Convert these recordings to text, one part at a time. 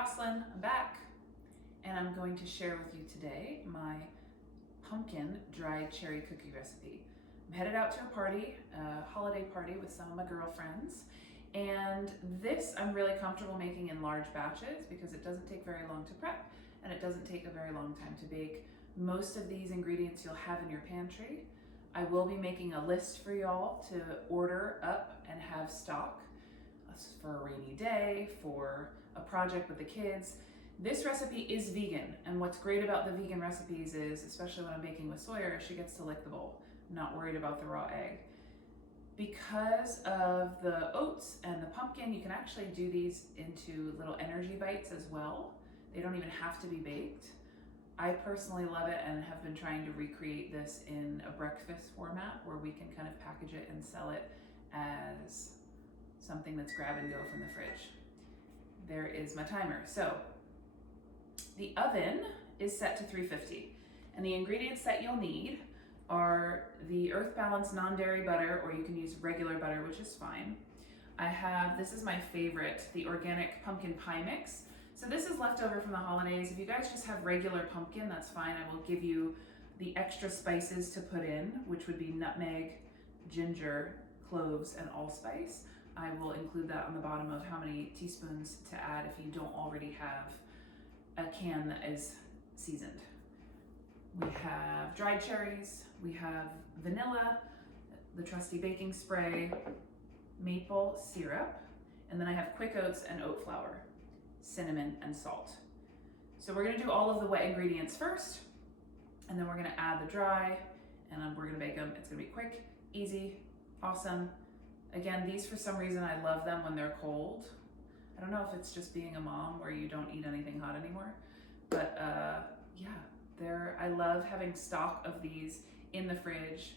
Jocelyn. I'm back, and I'm going to share with you today my pumpkin dried cherry cookie recipe. I'm headed out to a party, a holiday party with some of my girlfriends, and this I'm really comfortable making in large batches because it doesn't take very long to prep and it doesn't take a very long time to bake. Most of these ingredients you'll have in your pantry. I will be making a list for y'all to order up and have stock for a rainy day, for a project with the kids. This recipe is vegan, and what's great about the vegan recipes is, especially when I'm baking with Sawyer, she gets to lick the bowl. I'm not worried about the raw egg. Because of the oats and the pumpkin, you can actually do these into little energy bites as well. They don't even have to be baked. I personally love it and have been trying to recreate this in a breakfast format where we can kind of package it and sell it as something that's grab and go from the fridge. There is my timer. So the oven is set to 350, and the ingredients that you'll need are the Earth Balance non-dairy butter, or you can use regular butter, which is fine. I have, this is my favorite, the organic pumpkin pie mix. So this is leftover from the holidays. If you guys just have regular pumpkin, that's fine. I will give you the extra spices to put in, which would be nutmeg, ginger, cloves, and allspice. I will include that on the bottom of how many teaspoons to add if you don't already have a can that is seasoned. We have dried cherries, we have vanilla, the trusty baking spray, maple syrup, and then I have quick oats and oat flour, cinnamon, and salt. So we're gonna do all of the wet ingredients first, and then we're gonna add the dry, and we're gonna bake them. It's gonna be quick, easy, awesome. Again, these for some reason I love them when they're cold. I don't know if it's just being a mom where you don't eat anything hot anymore, but yeah, I love having stock of these in the fridge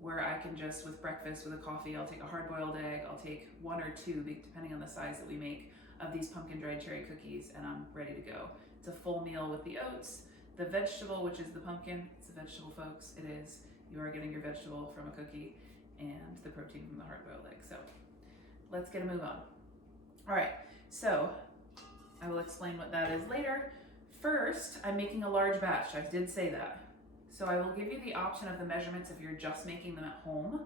where I can just, with breakfast, with a coffee, I'll take a hard-boiled egg, I'll take one or two, depending on the size that we make, of these pumpkin dried cherry cookies, and I'm ready to go. It's a full meal with the oats, the vegetable, which is the pumpkin. It's a vegetable, folks, it is. You are getting your vegetable from a cookie, and the protein from the hard-boiled egg. So let's get a move on. All right, so I will explain what that is later. First, I'm making a large batch. I did say that. So I will give you the option of the measurements if you're just making them at home.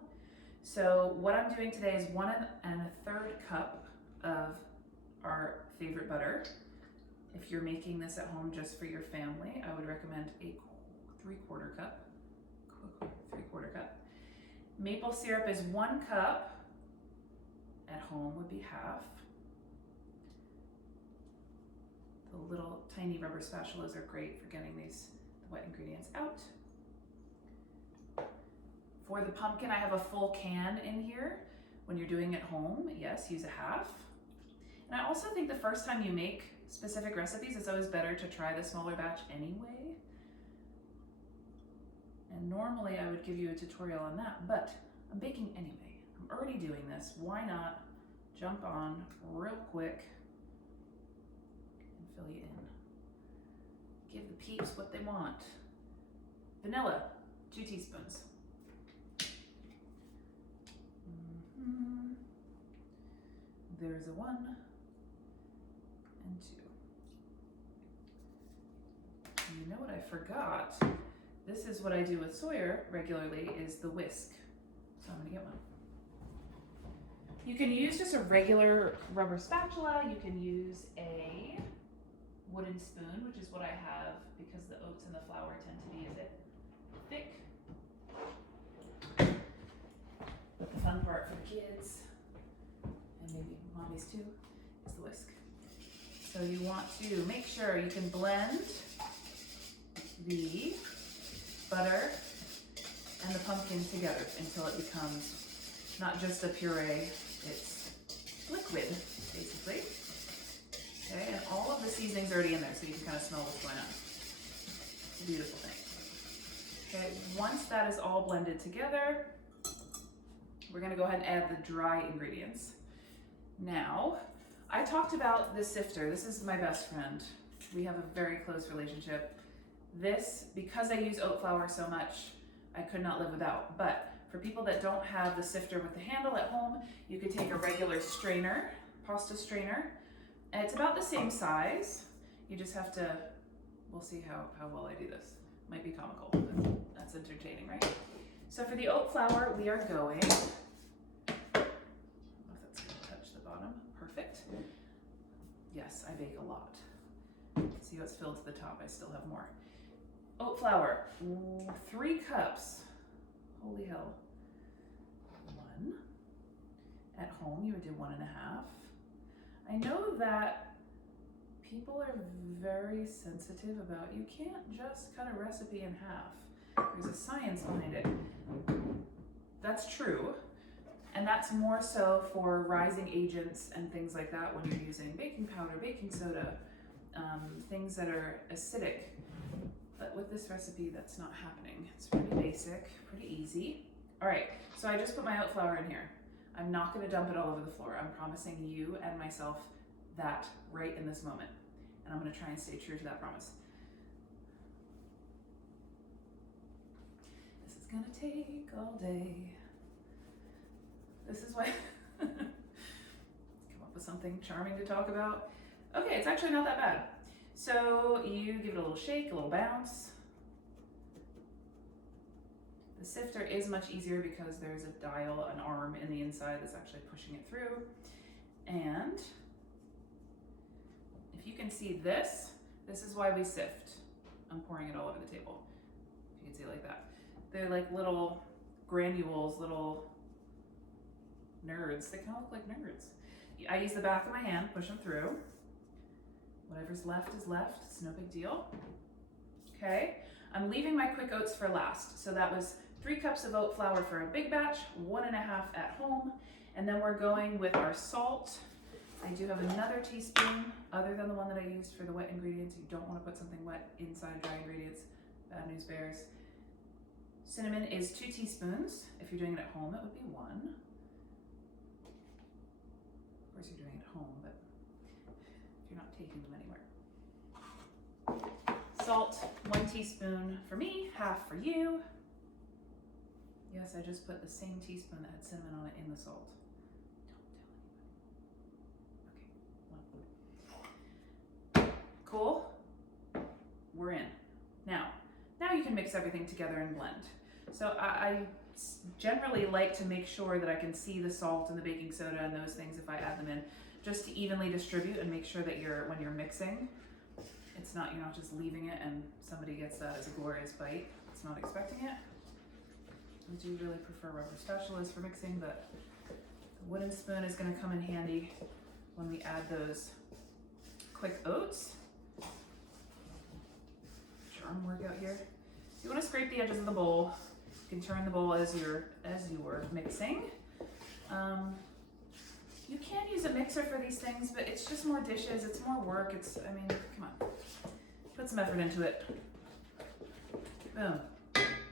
So what I'm doing today is 1 1/3 cup of our favorite butter. If you're making this at home just for your family, I would recommend a 3/4 cup. 3/4 cup. Maple syrup is 1 cup. At home would be half. The little tiny rubber spatulas are great for getting these wet ingredients out. For the pumpkin, I have a full can in here. When you're doing it at home, yes, use a half. And I also think the first time you make specific recipes, it's always better to try the smaller batch anyway. And normally I would give you a tutorial on that, but I'm baking anyway. I'm already doing this. Why not jump on real quick and fill you in. Give the peeps what they want. Vanilla, 2 teaspoons. There's a 1 and 2. And you know what I forgot? This is what I do with Sawyer regularly, is the whisk. So I'm gonna get one. You can use just a regular rubber spatula. You can use a wooden spoon, which is what I have because the oats and the flour tend to be a bit thick. But the fun part for the kids, and maybe mommies too, is the whisk. So you want to make sure you can blend the butter and the pumpkin together until it becomes not just a puree, it's liquid, basically. Okay, and all of the seasoning's already in there, so you can kind of smell what's going on. It's a beautiful thing. Okay, once that is all blended together, we're gonna go ahead and add the dry ingredients. Now, I talked about the sifter. This is my best friend. We have a very close relationship. This, because I use oat flour so much, I could not live without. But for people that don't have the sifter with the handle at home, you could take a regular strainer, pasta strainer, And it's about the same size. You just have to, we'll see how well I do this. Might be comical, but that's entertaining, right? So for the oat flour, we are going, I don't know if that's gonna touch the bottom. Perfect. Yes, I bake a lot. See how it's filled to the top, I still have more. Oat flour, 3 cups. Holy hell. 1. At home, you would do 1.5. I know that people are very sensitive about, you can't just cut a recipe in half. There's a science behind it. That's true. And that's more so for rising agents and things like that when you're using baking powder, baking soda, things that are acidic. But with this recipe, that's not happening. It's pretty basic, pretty easy. All right, so I just put my oat flour in here. I'm not gonna dump it all over the floor. I'm promising you and myself that right in this moment. And I'm gonna try and stay true to that promise. This is gonna take all day. This is why, come up with something charming to talk about. Okay, it's actually not that bad. So you give it a little shake, a little bounce. The sifter is much easier because there's a dial, an arm in the inside that's actually pushing it through. And if you can see this, this is why we sift. I'm pouring it all over the table. If you can see it like that. They're like little granules, little nerds. They kind of look like nerds. I use the back of my hand, push them through. Whatever's left is left, it's no big deal. Okay, I'm leaving my quick oats for last. So that was 3 cups of oat flour for a big batch, 1.5 at home. And then we're going with our salt. I do have another teaspoon other than the one that I used for the wet ingredients. You don't want to put something wet inside dry ingredients. Bad news bears. Cinnamon is 2 teaspoons. If you're doing it at home, it would be 1. Of course you're doing it at home, but you're not taking them anywhere. Salt, 1 teaspoon for me, half for you. Yes, I just put the same teaspoon that had cinnamon on it in the salt. Don't tell anybody. Okay, 1. Cool? We're in. Now you can mix everything together and blend. So I generally like to make sure that I can see the salt and the baking soda and those things if I add them in, just to evenly distribute and make sure that when you're mixing, you're not just leaving it and somebody gets that as a glorious bite. It's not expecting it. I do really prefer rubber spatulas for mixing, but the wooden spoon is going to come in handy when we add those quick oats. Arm workout here. You want to scrape the edges of the bowl. You can turn the bowl as you're mixing. You can use a mixer for these things, but it's just more dishes. It's more work. I mean, come on. Put some effort into it. Boom.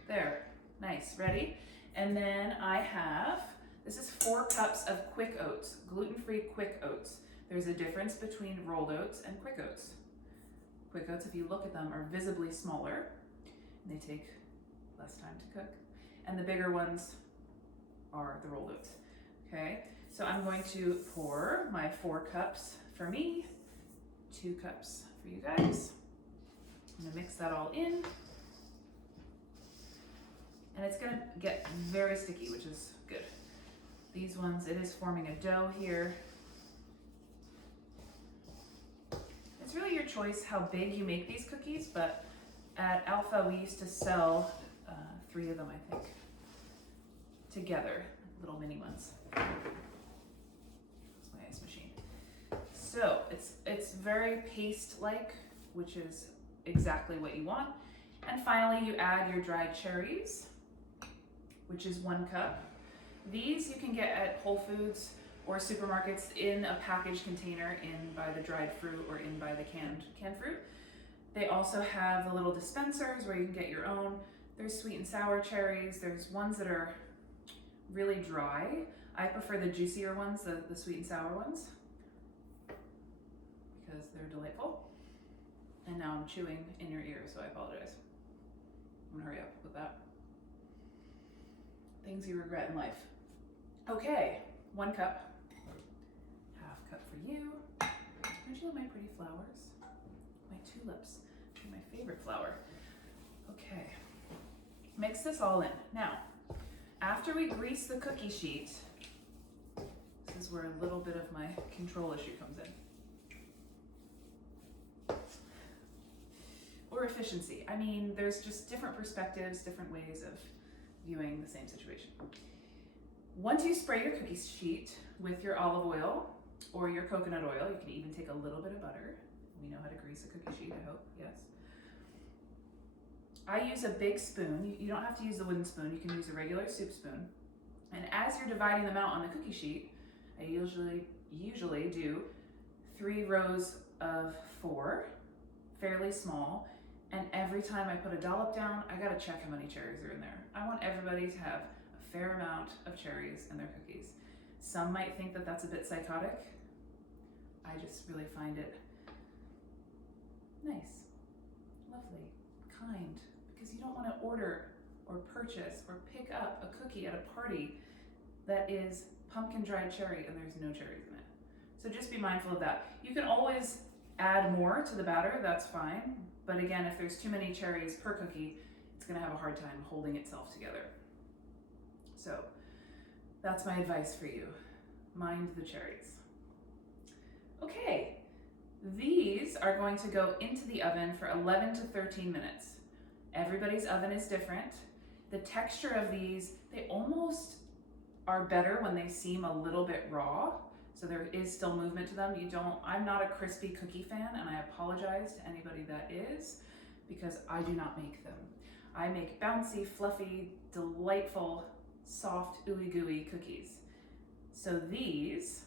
There. Nice. Ready? And then this is 4 cups of quick oats, gluten-free quick oats. There's a difference between rolled oats and quick oats. Quick oats, if you look at them, are visibly smaller. They take less time to cook. And the bigger ones are the rolled oats. Okay, so I'm going to pour my 4 cups for me, 2 cups for you guys. I'm gonna mix that all in. And it's gonna get very sticky, which is good. These ones, it is forming a dough here. It's really your choice how big you make these cookies, but at Alpha we used to sell 3 of them, I think, together, little mini ones. That's my ice machine. So it's very paste-like, which is exactly what you want. And finally, you add your dried cherries, which is 1 cup. These you can get at Whole Foods or supermarkets in a packaged container, in by the dried fruit or in by the canned fruit. They also have the little dispensers where you can get your own. There's sweet and sour cherries. There's ones that are really dry. I prefer the juicier ones, the sweet and sour ones, because they're delightful. And now I'm chewing in your ear, so I apologize. I'm gonna hurry up with that. Things you regret in life. Okay, 1 cup. Half cup for you. Aren't you love my pretty flowers? My tulips, they're my favorite flower. Okay, mix this all in. Now, after we grease the cookie sheet, this is where a little bit of my control issue comes in. Or efficiency. I mean, there's just different perspectives, different ways of viewing the same situation. Once you spray your cookie sheet with your olive oil or your coconut oil, you can even take a little bit of butter. We know how to grease a cookie sheet, I hope, yes. I use a big spoon. You don't have to use the wooden spoon, you can use a regular soup spoon. And as you're dividing them out on the cookie sheet, I usually do 3 rows of 4, fairly small. And every time I put a dollop down, I gotta check how many cherries are in there. I want everybody to have a fair amount of cherries in their cookies. Some might think that that's a bit psychotic. I just really find it nice, lovely, kind, because you don't want to order or purchase or pick up a cookie at a party that is pumpkin dried cherry and there's no cherries in it. So just be mindful of that. You can always add more to the batter, that's fine. But again, if there's too many cherries per cookie, it's gonna have a hard time holding itself together. So that's my advice for you. Mind the cherries. Okay, these are going to go into the oven for 11 to 13 minutes. Everybody's oven is different. The texture of these, they almost are better when they seem a little bit raw. So there is still movement to them. I'm not a crispy cookie fan, and I apologize to anybody that is, because I do not make them. I make bouncy, fluffy, delightful, soft, ooey gooey cookies. So these,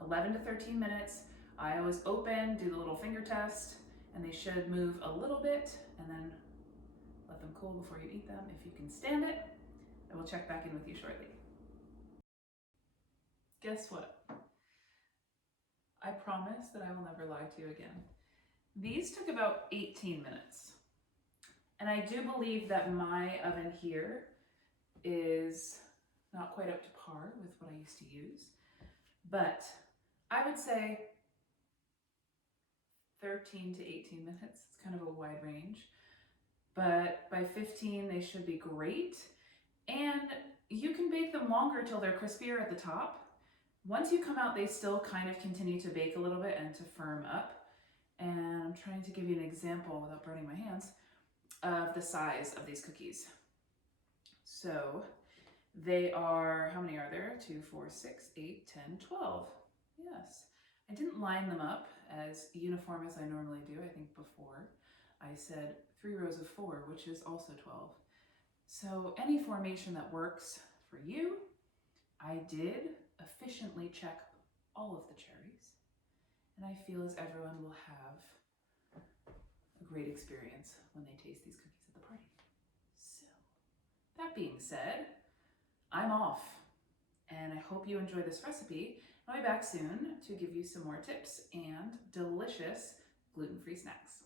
11 to 13 minutes, I always open, do the little finger test, and they should move a little bit, and then let them cool before you eat them. If you can stand it, I will check back in with you shortly. Guess what? I promise that I will never lie to you again. These took about 18 minutes. And I do believe that my oven here is not quite up to par with what I used to use, but I would say 13 to 18 minutes. It's kind of a wide range, but by 15, they should be great. And you can bake them longer till they're crispier at the top. Once you come out, they still kind of continue to bake a little bit and to firm up. And I'm trying to give you an example without burning my hands of the size of these cookies. So they are, how many are there? 2, 4, 6, 8, 10, 12. Yes. I didn't line them up as uniform as I normally do. I think before I said 3 rows of 4, which is also 12. So any formation that works for you. I did efficiently check all of the cherries, and I feel as everyone will have a great experience when they taste these cookies at the party. So, that being said, I'm off, and I hope you enjoy this recipe. I'll be back soon to give you some more tips and delicious gluten-free snacks.